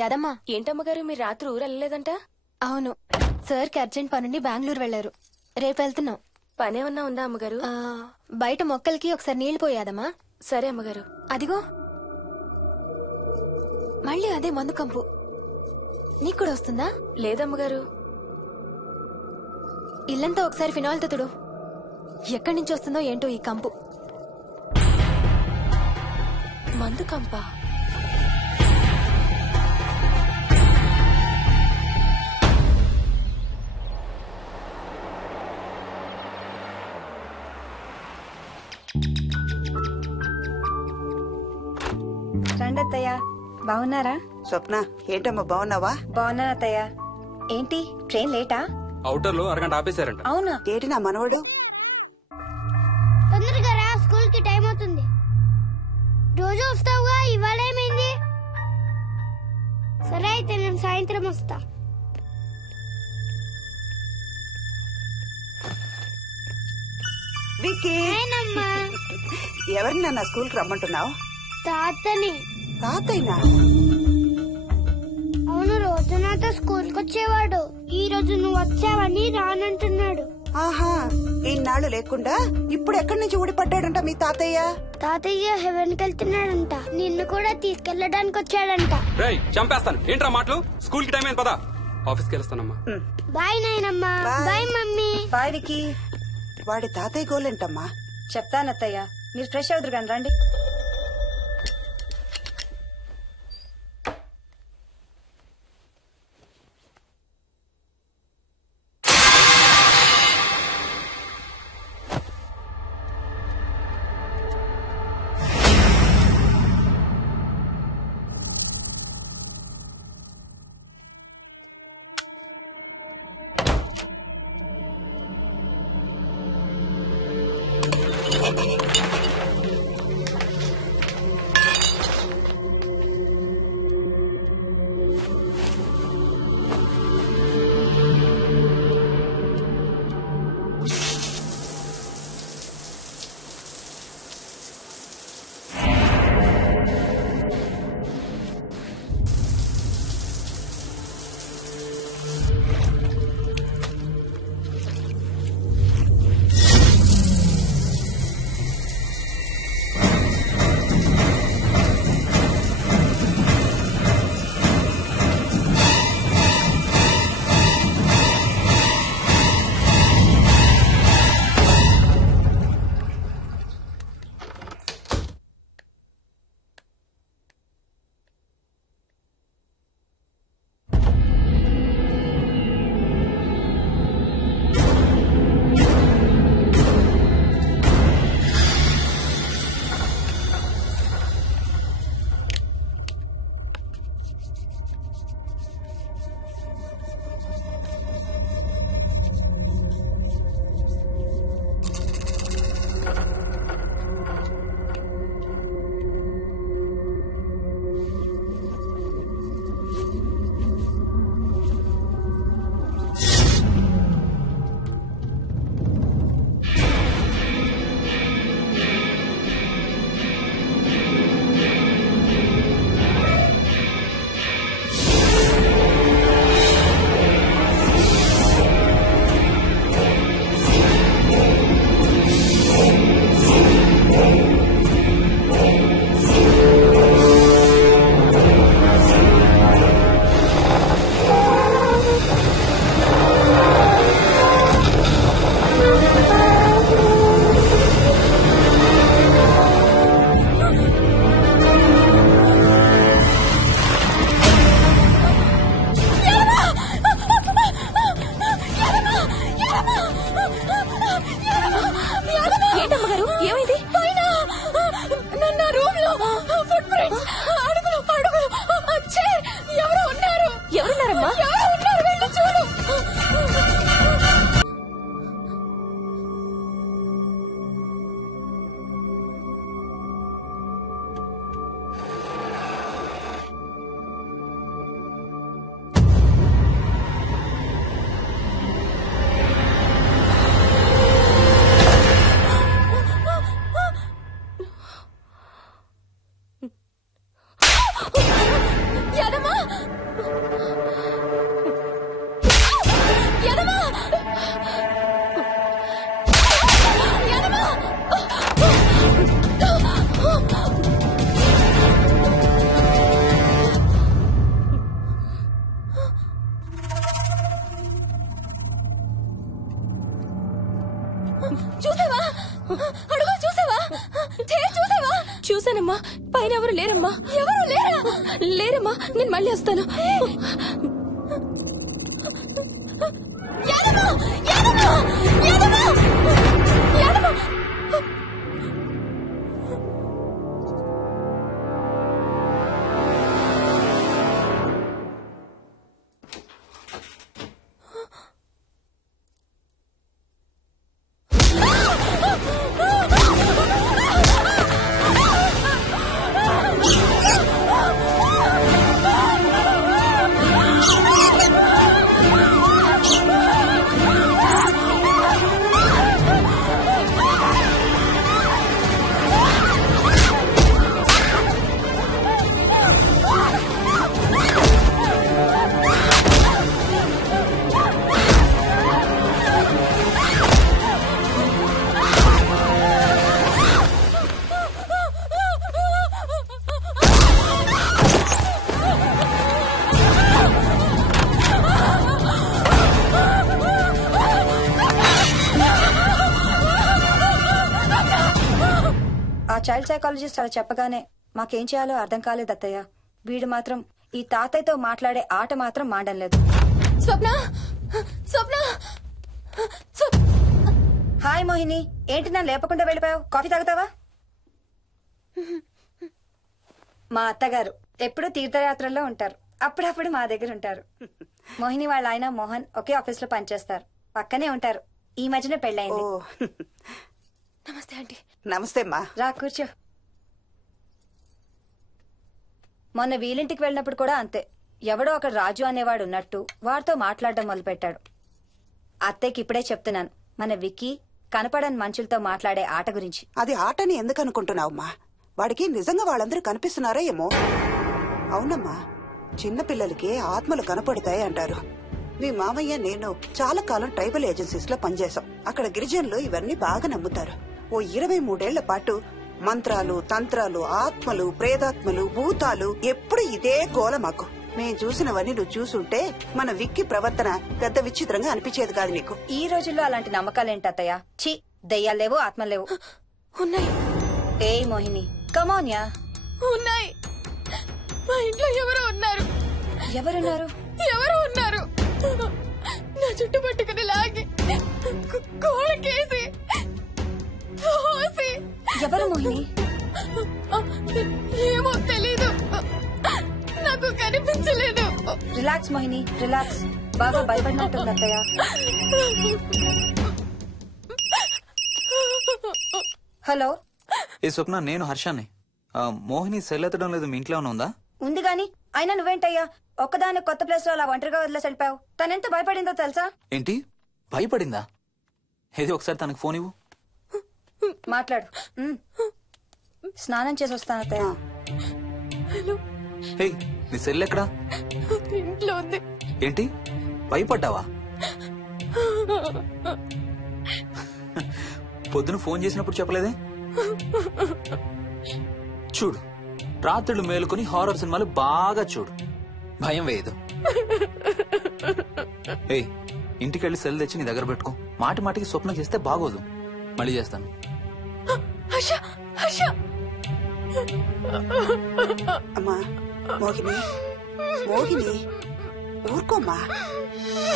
యాదమ్మా. ఏంటమ్మగారు మీరు రాత్రి ఊరు వెళ్ళలేదంట? అవును, సార్కి అర్జెంట్ పనుండి బెంగళూరు వెళ్లారు. రేపు వెళ్తున్నాం. పనేమన్నా ఉందా అమ్మగారు? బయట మొక్కలకి ఒకసారి నీళ్లు పోయాదమ్మా. సరే అమ్మగారు. అదిగో మళ్ళీ అదే మందు కంపు. నీకు కూడా వస్తుందా? లేదమ్మగారు. ఇల్లంతా ఒకసారి ఫినాయిల్తో తుడు. ఎక్కడి నుంచి వస్తుందో ఏంటో ఈ కంపు. మందు కంప? రండత్తయ్య, బాగున్నారా? స్వప్న, ఏంటమ్మా బాగున్నావా? బాగున్నా అత్తయ్య. ఏంటి ట్రైన్ లేటా? అవుటర్ లో అరగంట ఆపేశారంట. అవునా? ఏంటి నా మనవడు? తొందరగా రా, స్కూల్ కి టైం అవుతుంది. రోజు వస్తావుగా, ఇవాళ ఏమైంది? సరే అయితే నేను సాయంత్రం వస్తా. విక్కీ, ఎవరిని నా స్కూల్ కి రమ్మంటున్నావు? తాతని. తాతయ్యనా? అవును, రోజు నాతో స్కూల్ కి వచ్చేవాడు. ఈ రోజు నువ్వు వచ్చావని రానంటున్నాడు. ఆహా, ఇన్నాళ్ళు లేకుండా ఇప్పుడు ఎక్కడి నుంచి ఊడిపడ్డాడంట మీ తాతయ్య? తాతయ్య హెవెన్ కి వెళ్తున్నాడంట. నిన్ను కూడా తీసుకెళ్లడానికి వచ్చాడంట. రేయ్, చంపేస్తాను. ఏంట్రా మాటలు? స్కూల్ కి టైం అయింది, పదా. ఆఫీస్కి వెళ్తానమ్మా. బాయ్ నాయనమ్మా. Bye mummy. బాయ్ వికీ. వాడి తాతయ్య గోలేంటమ్మా? చెప్తానత్తయ్య, మీరు ఫ్రెష్ అవుతురు కానీ రండి. పైన ఎవరు లేరమ్మా. ఎవరు లేరమ్మా. నేను మళ్ళీ వస్తాను. ఆ చైల్డ్ సైకాలజిస్ట్ అలా చెప్పగానే మాకేం చేయాలో అర్థం కాలేదు అత్తయ్య. వీడు మాత్రం ఈ తాతయ్యతో మాట్లాడే ఆట మాత్రం మాడడం లేదు. స్వప్న. హాయ్ మోహిని, ఏంటి నన్ను లేపకుండా వెళ్ళిపోయావు? కాఫీ తాగుతావా? మా అత్తగారు ఎప్పుడు తీర్థయాత్రల్లో ఉంటారు, అప్పుడప్పుడు మా దగ్గర ఉంటారు. మోహిని వాళ్ళ ఆయన మోహన్ ఒకే ఆఫీస్ లో పనిచేస్తారు, పక్కనే ఉంటారు. ఈ మధ్యన పెళ్ళైంది. నమస్తే ఆంటీ. నమస్తే అమ్మా. రా కూర్చో. మొన్న వీలింటికి వెళ్ళినప్పుడు కూడా అంతే. ఎవడో ఒక రాజు అనేవాడు ఉన్నట్టు వాడితో మాట్లాడడం మొదలుపెట్టాడు. అత్తయ్యకి ఇప్పుడే చెప్తున్నాను, మన విక్కీ కనపడని మనుషులతో మాట్లాడే ఆట గురించి. అది ఆటని ఎందుకు అనుకుంటున్నావమ్మా? వాడికి నిజంగా వాళ్ళందరూ కనిపిస్తున్నారా ఏమో. అవునమ్మా, చిన్నపిల్లలకి ఆత్మలు కనపడతాయి అంటారు. మీ మామయ్య నేను చాలా కాలం ట్రైబల్ ఏజెన్సీస్ లో పనిచేశాం. అక్కడ గిరిజనులు ఇవన్నీ బాగా నమ్ముతారు. ఓ 23 ఏళ్ల పాటు మంత్రాలు, తంత్రాలు, ఆత్మలు, ప్రేతాత్మలు, భూతాలు, ఎప్పుడు ఇదే గోల మాకు. మేం చూసినవన్నీ నువ్వు చూసుంటే మన విక్కీ ప్రవర్తన పెద్ద విచిత్రంగా అనిపించేది కాదు నీకు. ఈ రోజుల్లో అలాంటి నమ్మకాలేంటి అత్తయ్య? ఛీ, దెయ్యాలేవు, ఆత్మలేవు. ఉన్నాయి. ఏ మోహిని, కమోన్యా. ఉన్నాయి. మా ఇంట్లో ఎవరో ఉన్నారు. ఎవరున్నారు? నా చుట్టు పట్టుకుని లాగి కోళ్ళకేసి ఎవరు మోహిని? ఏమో తెలీదు, నాకు కనిపించలేదు. Relax Mohini, relax. బాగా భయపడినట్టుంది అత్తయ్య. హలో. ఏ స్వప్న, నేను హర్షాన్ని. మోహిని సెల్ ఎత్తడం లేదు, మీ ఇంట్లో ఉందా? ఉంది గాని, అయినా నువ్వేంటయ్యా ఒక్కదాని కొత్త ప్లేస్ లో అలా ఒంటరిగా వదిలేసి వెళ్ళిపోయావు? తనెంత భయపడిందో తెలుసా? ఏంటి, భయపడిందా? ఏది ఒకసారి తనకు ఫోన్ ఇవ్వు. మాట్లాడు. స్నానం చేసి వస్తాను అత్తయ్య. హే, నీ సెల్ ఎక్కడా? ఇంట్లో ఉంది. ఏంటి, భయపడ్డావా? పొద్దున ఫోన్ చేసినప్పుడు చెప్పలేదే? చూడు, రాత్రులు మేలుకొని హారర్ సినిమాలు బాగా చూడు, భయం వేయదు. ఏయ్, ఇంటికెళ్ళి సెల్ తెచ్చి నీ దగ్గర పెట్టుకో. మాటి మాటికి స్వప్నం చేస్తే బాగోదు. మళ్ళీ చేస్తాను. అమ్మా మోహిని, ఊరుకోమ్మా.